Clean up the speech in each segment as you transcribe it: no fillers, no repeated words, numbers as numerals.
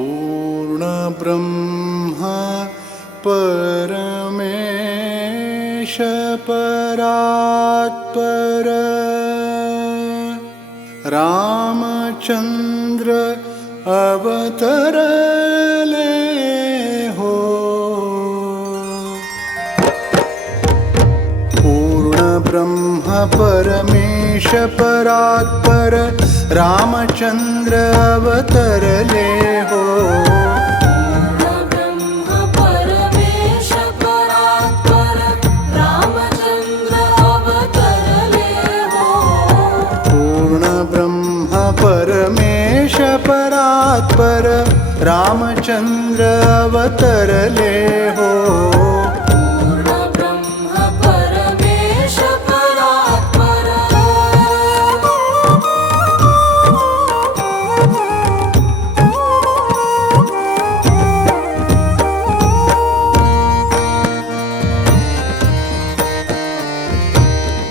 पूर्णब्रह्म परमेश परात्पर रामचंद्र अवतरले हो। पूर्णब्रह्म परमेश परात्पर रामचंद्र अवतरले हो। परमेश परात्पर रामचंद्र अवतरले हो। पूर्ण ब्रह्म परमेश परात्पर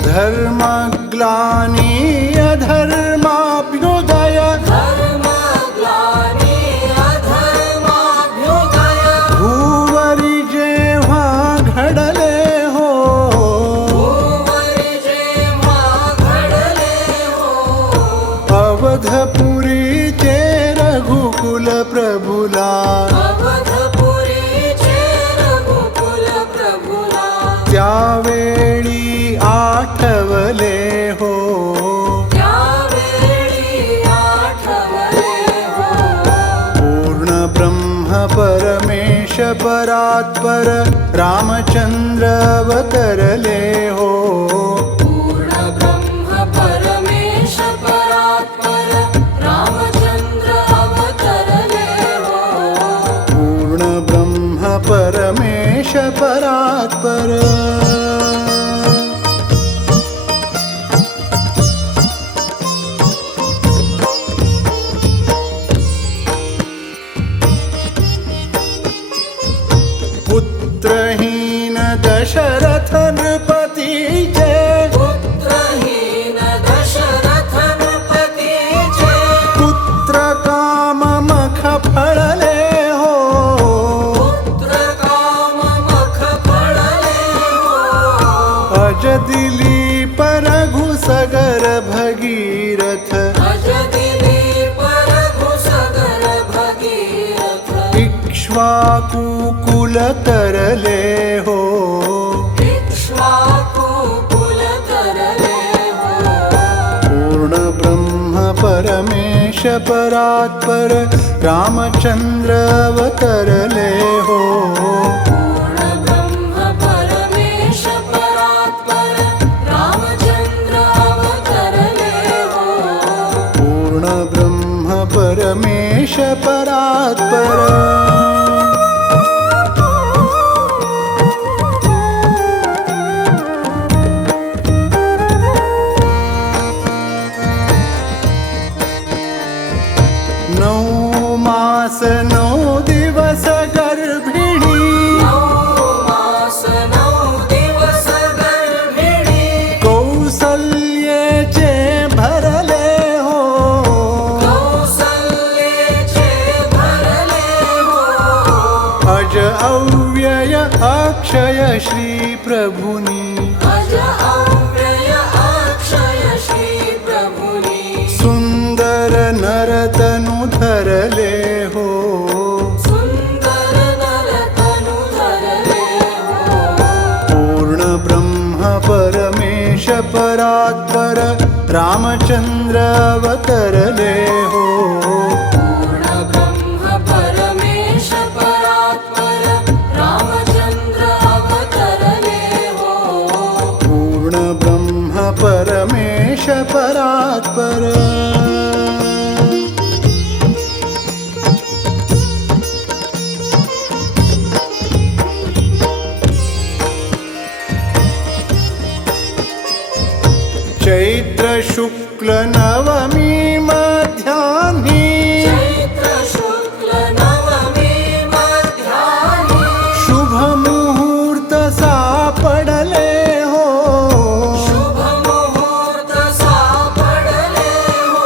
धर्मग्लानि अधर्माभ्युदय भूवरि जेव्हा घडले हो। अवधपुरीचे रघुकुल प्रभुला त्यावेळी आठवले हो। पूर्ण ब्रह्म परमेश परात्पर रामचंद्र अवतरले हो। पूर्ण ब्रह्म परमेश परात्पर रामचंद्र अवतरले हो। पूर्ण ब्रह्म परमेश परात्पर पुत्रहीन दशरथ नृपतीचे पुत्रहीन दशरथ नृपतीचे पुत्र काम मख फळले हो। पुत्र काम मख फळले हो। अज दिलीप रघुसगर भगीरथ अज दिलीप रघुसगर भगीरथ इक्ष्वाकु कुल तरले हो। इक्ष्वाकु कुल तरले हो। पूर्ण ब्रह्म परमेश परात्पर रामचंद्र अवतरले हो। पूर्ण ब्रह्म परमेश परात्पर रामचंद्र अवतरले हो। पूर्ण ब्रह्म परमेश परात्पर नौ मास नौ दिवस गर्भिणी 9 मास 9 दिवस गर्भिणी कौसल्येचे भरले हो। कौसल्येचे भरले हो। अज अव्यय अक्षय श्री प्रभुनी अज अव्यय अक्षय श्री प्रभुनी सुंदर नरतनु धरले हो। सुंदर नरतनु धरले हो। पूर्ण ब्रह्म परमेश परात्पर रामचंद्र अवतरले हो। पूर्ण ब्रह्म परमेश परात्पर रामचंद्र अवतरले हो। पूर्ण ब्रह्म परमेश परात्पर चैत्र शुक्ल नवमी मध्याह्नी चैत्र शुक्ल नवमी मध्याह्नी शुभ मुहूर्त सापडले हो। शुभ मुहूर्त सापडले हो।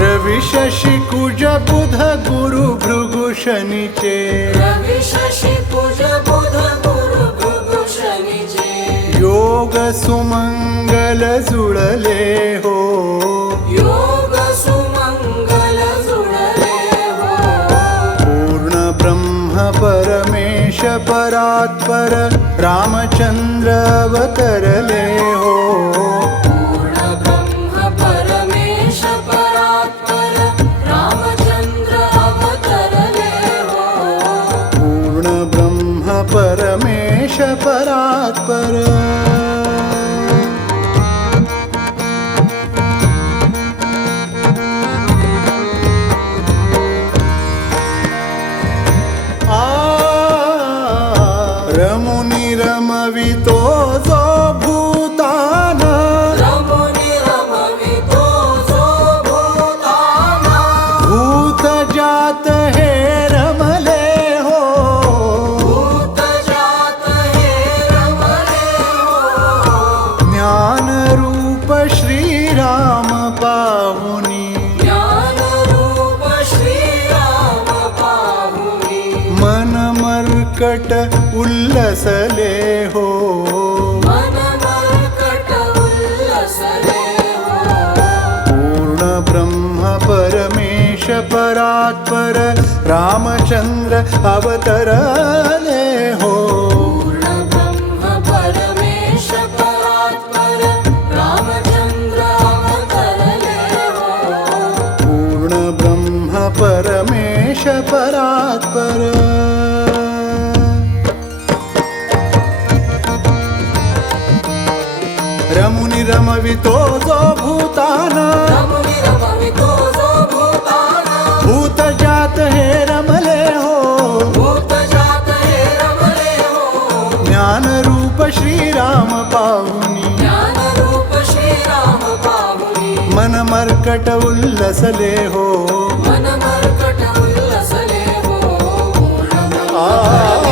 रवि शशि कुज बुध गुरु शनीचे रवि शशी कुज बुध गुरु भृगु शनीचे योग सुमंगल जुळले हो योग सुमंगल जुळले हो पूर्ण ब्रह्म परमेश परात्पर रामचंद्र अवतरले हो पूर्ण ब्रह्म परमेश परात्पर रामचंद्र अवतरले हो पूर्ण ब्रह्म परमेश परात्पर रमुनी रमवितो जो भूताना रमुनी रमवितो जो भूताना भूत जात हे रमले हो भूत जात हे रमले हो ज्ञान रूप श्रीराम पाहुनी ज्ञान रूप श्रीराम पाहुनी मन मर्कट उल्लसले हो मन मर्कट उल्लसले हो पूर्ण ब्रह्म परमेश परात्पर रामचंद्र अवतरले हो पूर्ण ब्रह्म परमेश परात्पर रामचंद्र अवतरले हो पूर्ण ब्रह्म परमेश परात्पर रमुनी रमवितो जो भूताना रमुनी रमवितो जो भूताना भूत जात हे रमले हो भूत जात हे रमले हो ज्ञान रूप श्रीराम पाहुनी ज्ञान रूप श्रीराम पाहुनी मन मर्कट उल्लसले हो मन मर्कट उल्लसले हो पूर्ण ब्रह्म आ